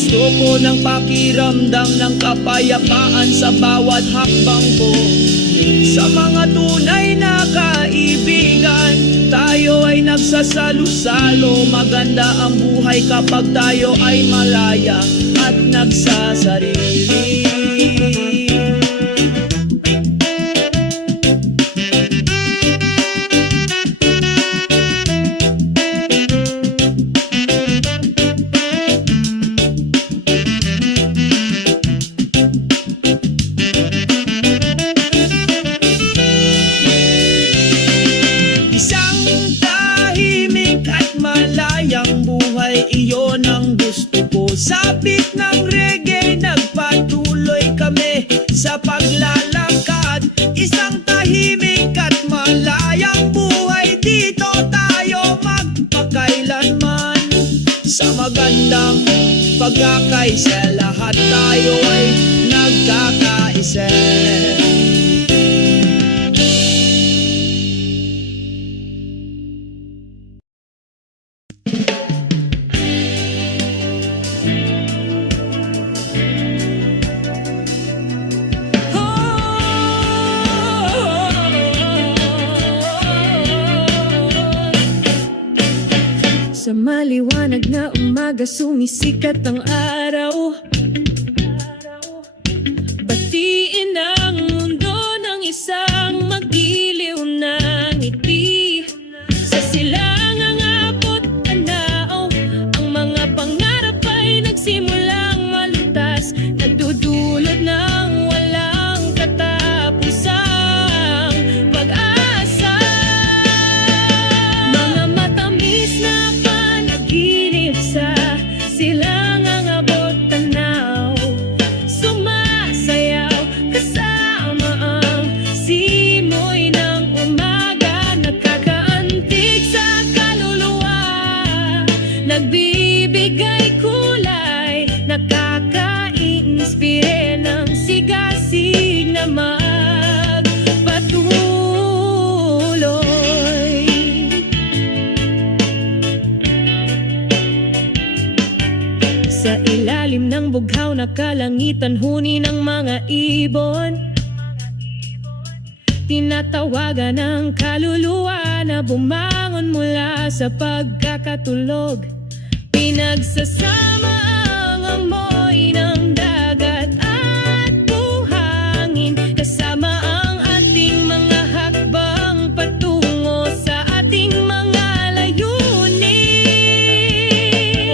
Gusto ko ng pakiramdam ng kapayapaan sa bawat hakbang ko. Sa mga tunay na kaibigan, tayo ay nagsasalo-salo. Maganda ang buhay kapag tayo ay malaya at nagsasarili. Isang tahimik at malayang buhay, iyon ang gusto ko. Sabik ng reggae, nagpatuloy kami sa paglalakad. Isang tahimik at malayang buhay, dito tayo magpakailanman. Sa magandang pagkakaisa, lahat tayo ay nagkakaisa. Sa maliwanag na umaga, sumisikat ang araw. Batiin ang mundo ng isang magiliw na ngiti. Sa silangang abot tanaw, ang mga pangarap ay nagsimulang malutas. Nagdudulot ng walang katapusang pag-asa. Mga matamis na panaginip sa silangang abot tanaw, sumasayaw kasama ang simoy ng umaga. Nakakaantig sa kaluluwa, nagbibigay kulay, nakaka-inspire ng sigasig na magpatuloy. Sa ilalim ng bughaw na kalangitan, huni ng mga ibon, tinatawagan ng kaluluwa na bumangon mula sa pagkakatulog. Pinagsasama ang amoy ng dagat at buhangin, kasama ang ating mga hakbang patungo sa ating mga layunin.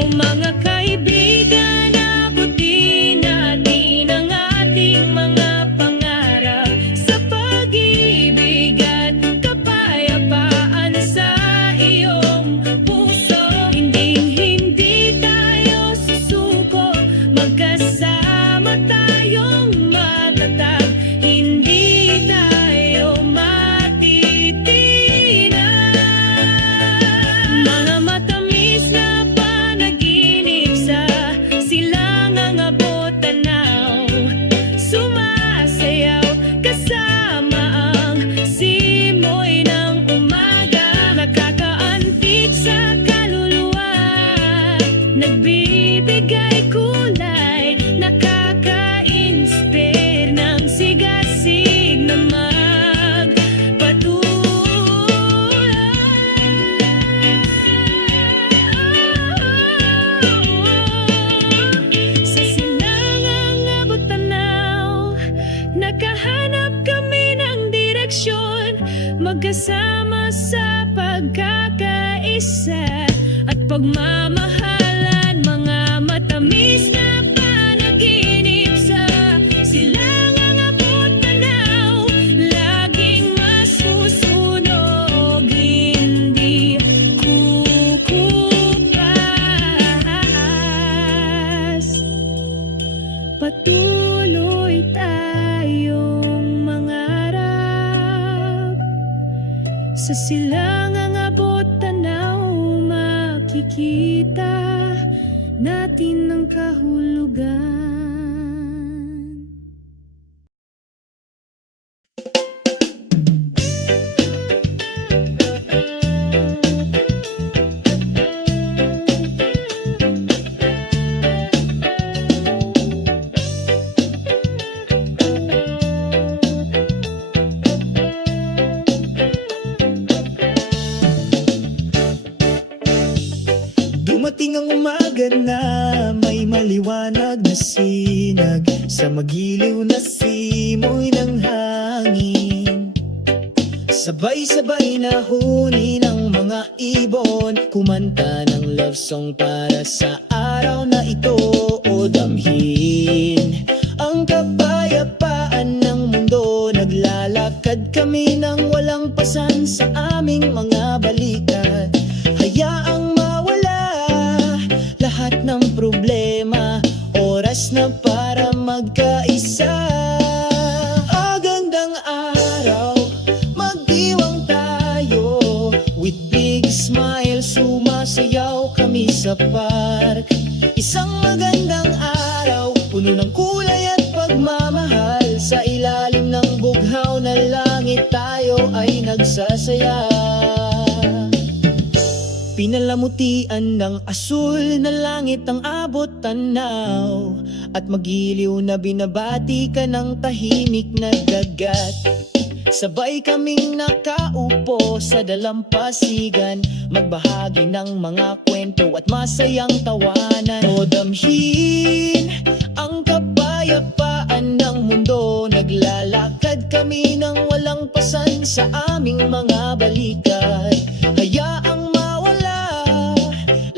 O mga kaibigan, abutin natin ang ating mga pangarap sa pag-ibig at kapayapaan sa iyong puso. Hindi tayo susuko, magkasama tayong matatag. Hindi tayo matitinag. Mga matamis na panaginip sa silangang abot tanaw, sumasayaw kasama ang simoy ng umaga. Nakakaantig sa kaluluwa, nagbibigay kulay, nakaka-inspire ng sigasig na magpatuloy. Sa silangang abot tanaw, nakahanap kami ng direksyon, magkasama sa pagkakaisa at pagmamahalan. Mga matamis na panaginip sa silangang abot tanaw, laging masusunog, hindi kukupas. Patuloy tayong mangarap. Sa silangang abot tanaw, makikita natin ang kahulugan. Dumating ang umaga na may maliwanag na sinag sa magiliw na simoy ng hangin. Sabay-sabay na huni ng mga ibon, kumanta ng love song para sa araw na ito. O damhin ang kapayapaan ng mundo, naglalakad kami ng walang pasan sa aming mga balikat. Hayaang mawala lahat ng problema, oras na para magkaisa. Agandang araw, magdiwang tayo, with big smile sumasayaw kami sa park. Isang magandang araw, puno ng kulay at pagmamahal, sa ilalim ng bughaw na langit tayo ay nagsasaya. Pinalamutian ng asul na langit ang abot tanaw, at magiliw na binabati ka ng tahimik na dagat. Sabay kaming nakaupo sa dalampasigan, magbahagi ng mga kwento at masayang tawanan. O damhin ang kapayapaan ng mundo, naglalakad kami ng walang pasan sa aming mga balikat. Hayaang mawala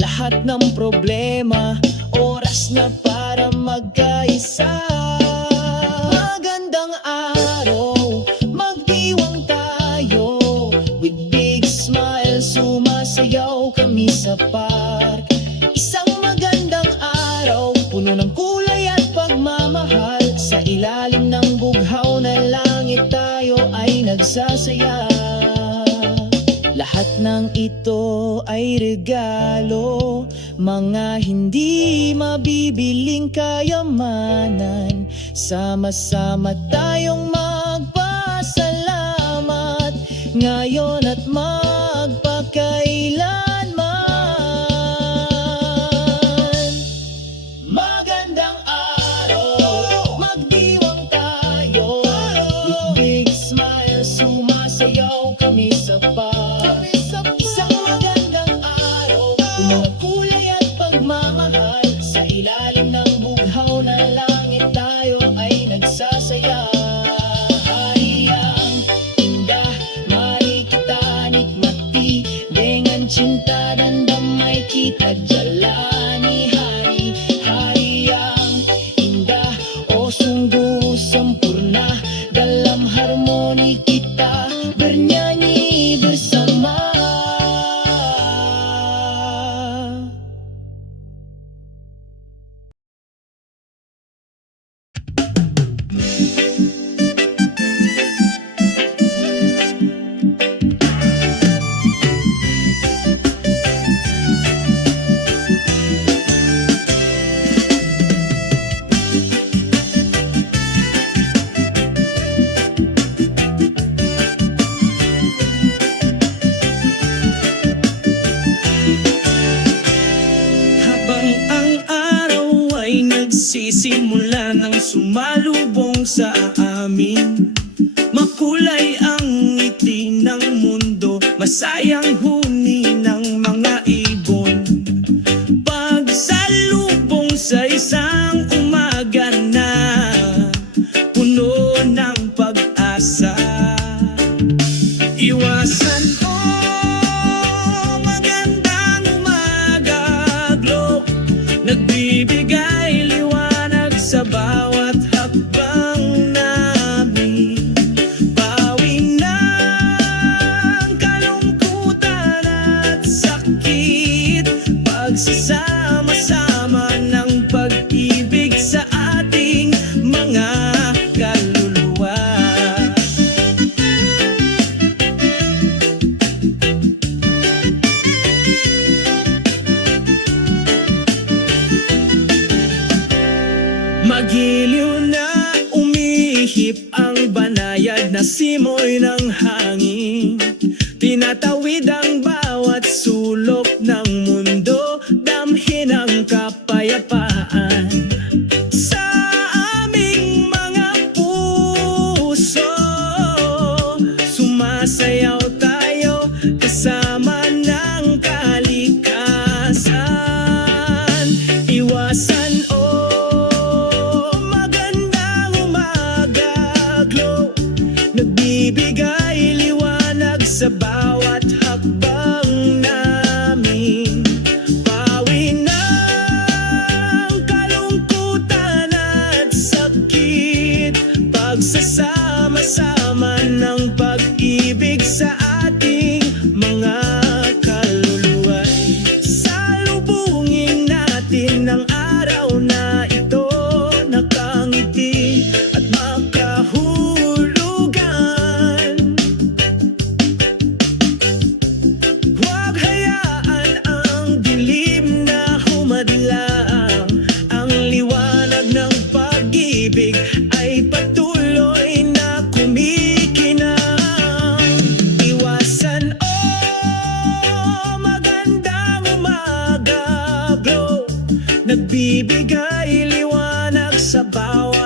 lahat ng problema, oras na para magkaisa. Magandang araw, magdiwang tayo, with big smile sumasayaw kami sa park. Isang magandang araw, puno ng kulay at pagmamahal, sa ilalim ng bughaw na langit tayo ay nagsasaya. Lahat ng ito ay regalo, mga hindi mabibiling kayamanan. Sama-sama tayong magpasalamat ngayon at magpakailanman. Magandang araw, magdiwang tayo, with big smile sumasayaw kami sa park. Isang magandang araw, puno ng kulay at pagmamahal, sa ilalim ng bughaw na langit tayo ay nagsasaya. Hariyang indah, mari kita nikmati, dengan cinta dan damai kita jalani hari. Hariyang indah, oh sungguh sempurna, dalam harmoni kita bernyanyi bersama. Habang ang araw ay nagsisimula ng sumalubong sa amin, makulay ang ngiti ng mundo, masayang huni ng mga ibon. Pagsalubong sa isang umaga na puno ng pag-asa. Iwasan mo magandang umaga, glow, nagbibigay liwanag sa bawat hakbang namin. Bawi ng kalungkutan at sakit, pagsasama-sama ng pag-ibig sa ating mga kaluluwa. Magiliw na umihip ang banayad na simoy ng hangin, tinatawid ang bawat sulok ng mundo, damhin ang kapayapaan sa aming mga puso. Sumasayaw tayo kasama ng kalikasan. Nagbibigay liwanag sa bawat